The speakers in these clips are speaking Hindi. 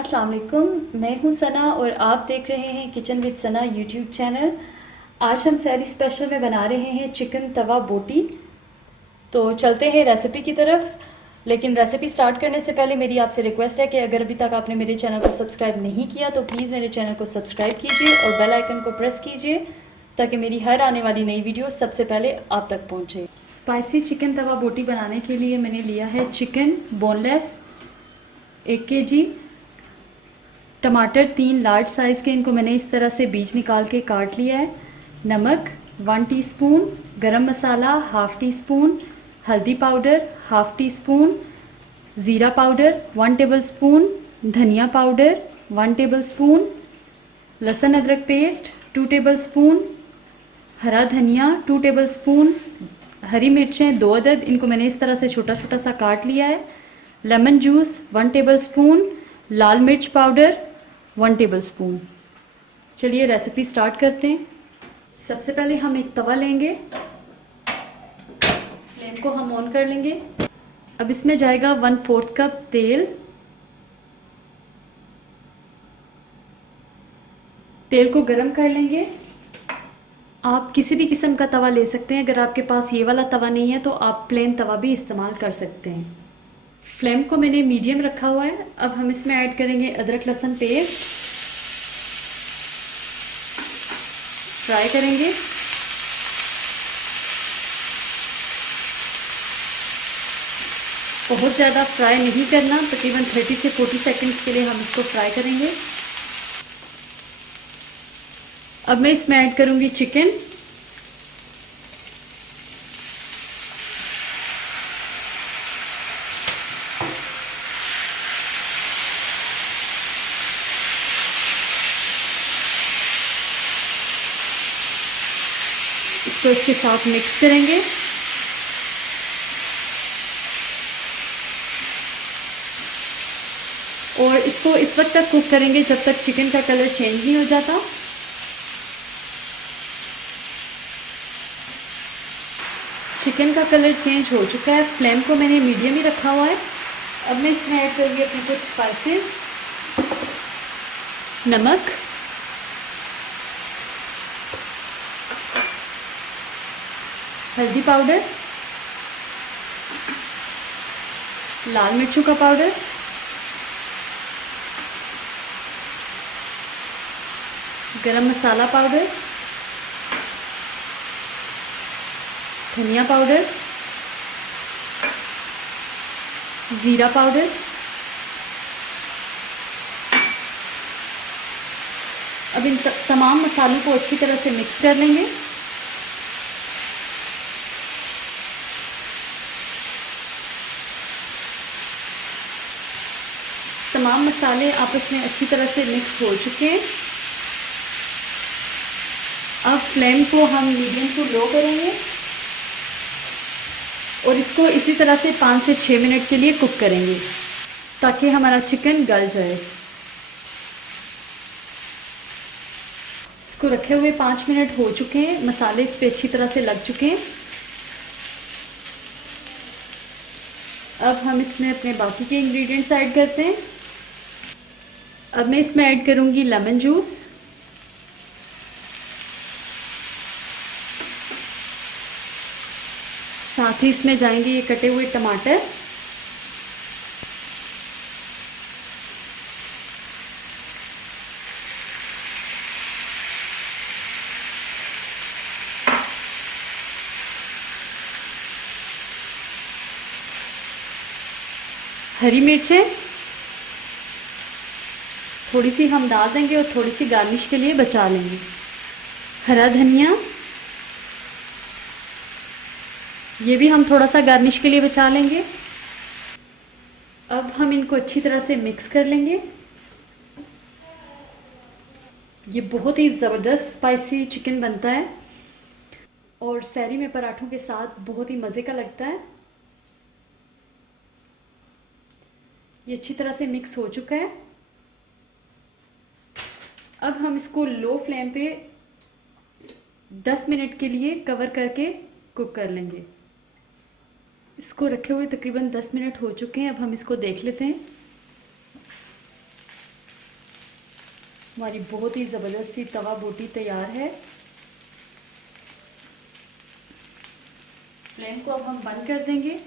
अस्सलाम वालेकुम, मैं हूँ सना और आप देख रहे हैं kitchen with Sana YouTube channel. आज हम सहरी स्पेशल में बना रहे हैं चिकन तवा बोटी। तो चलते हैं रेसिपी की तरफ। लेकिन रेसिपी स्टार्ट करने से पहले मेरी आपसे रिक्वेस्ट है कि अगर अभी तक आपने मेरे चैनल को सब्सक्राइब नहीं किया तो प्लीज़ मेरे चैनल को सब्सक्राइब कीजिए और बेल आइकन को प्रेस कीजिए ताकि मेरी हर आने वाली नई वीडियो सबसे पहले आप तक पहुँचे। स्पाइसी चिकन तवा बोटी बनाने के लिए मैंने लिया है चिकन बोनलेस 1 kg, टमाटर 3 लार्ज साइज़ के, इनको मैंने इस तरह से बीज निकाल के काट लिया है। नमक 1 टीस्पून, गरम मसाला हाफ़ टी स्पून, हल्दी पाउडर हाफ़ टी स्पून, ज़ीरा पाउडर 1 टेबलस्पून, धनिया पाउडर 1 टेबलस्पून, लहसुन अदरक पेस्ट 2 टेबलस्पून, हरा धनिया 2 टेबलस्पून, हरी मिर्चें 2 अदद, इनको मैंने इस तरह से छोटा छोटा सा काट लिया है। लेमन जूस 1 टेबलस्पून, लाल मिर्च पाउडर 1 टेबलस्पून। चलिए रेसिपी स्टार्ट करते हैं। सबसे पहले हम एक तवा लेंगे, फ्लेम को हम ऑन कर लेंगे। अब इसमें जाएगा 1/4 कप तेल। तेल को गरम कर लेंगे। आप किसी भी किस्म का तवा ले सकते हैं, अगर आपके पास ये वाला तवा नहीं है तो आप प्लेन तवा भी इस्तेमाल कर सकते हैं। फ्लेम को मैंने मीडियम रखा हुआ है। अब हम इसमें ऐड करेंगे अदरक लहसुन पेस्ट, फ्राई करेंगे। बहुत ज़्यादा फ्राई नहीं करना, तकरीबन 30 से 40 सेकंड्स के लिए हम इसको फ्राई करेंगे। अब मैं इसमें ऐड करूंगी चिकन। इसको इसके साथ मिक्स करेंगे। और इसको इस वक्त तक कुक करेंगे जब तक चिकन का कलर चेंज नहीं हो जाता। चिकन का कलर चेंज हो चुका है। फ्लेम को मैंने मीडियम ही रखा हुआ है। अब मैं इसमें ऐड करूँगी अपने कुछ स्पाइसेस। नमक, हल्दी पाउडर, लाल मिर्चों का पाउडर, गरम मसाला पाउडर, धनिया पाउडर, ज़ीरा पाउडर। अब इन तमाम मसालों को अच्छी तरह से मिक्स कर लेंगे। तमाम मसाले आपस में अच्छी तरह से मिक्स हो चुके हैं। अब फ्लेम को हम मीडियम टू लो करेंगे और इसको इसी तरह से 5 से 6 मिनट के लिए कुक करेंगे ताकि हमारा चिकन गल जाए। इसको रखे हुए 5 मिनट हो चुके हैं। मसाले इस पे अच्छी तरह से लग चुके हैं। अब हम इसमें अपने बाकी के इंग्रेडिएंट्स ऐड करते हैं। अब मैं इसमें ऐड करूंगी लेमन जूस, साथ ही इसमें जाएंगे ये कटे हुए टमाटर, हरी मिर्चें थोड़ी सी हम डाल देंगे और थोड़ी सी गार्निश के लिए बचा लेंगे, हरा धनिया ये भी हम थोड़ा सा गार्निश के लिए बचा लेंगे। अब हम इनको अच्छी तरह से मिक्स कर लेंगे। ये बहुत ही ज़बरदस्त स्पाइसी चिकन बनता है और सहरी में पराठों के साथ बहुत ही मज़े का लगता है। ये अच्छी तरह से मिक्स हो चुका है। अब हम इसको लो फ्लेम पे 10 मिनट के लिए कवर करके कुक कर लेंगे। इसको रखे हुए तकरीबन 10 मिनट हो चुके हैं। अब हम इसको देख लेते हैं। हमारी बहुत ही ज़बरदस्त सी तवा बोटी तैयार है। फ्लेम को अब हम बंद कर देंगे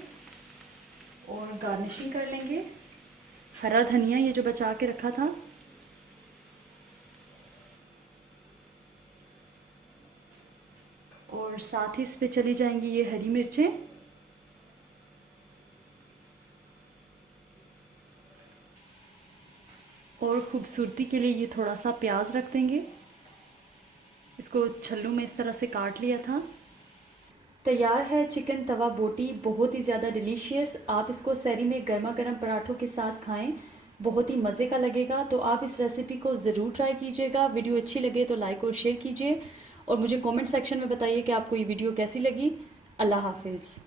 और गार्निशिंग कर लेंगे। हरा धनिया ये जो बचा के रखा था, और साथ ही इस पे चली जाएंगी ये हरी मिर्चें। और ख़ूबसूरती के लिए ये थोड़ा सा प्याज रख देंगे। इसको छल्लू में इस तरह से काट लिया था। तैयार है चिकन तवा बोटी, बहुत ही ज़्यादा डिलीशियस। आप इसको सहरी में गर्मा गर्म पराठों के साथ खाएं, बहुत ही मज़े का लगेगा। तो आप इस रेसिपी को ज़रूर ट्राई कीजिएगा। वीडियो अच्छी लगे तो लाइक और शेयर कीजिए और मुझे कमेंट सेक्शन में बताइए कि आपको ये वीडियो कैसी लगी। अल्लाह हाफिज़।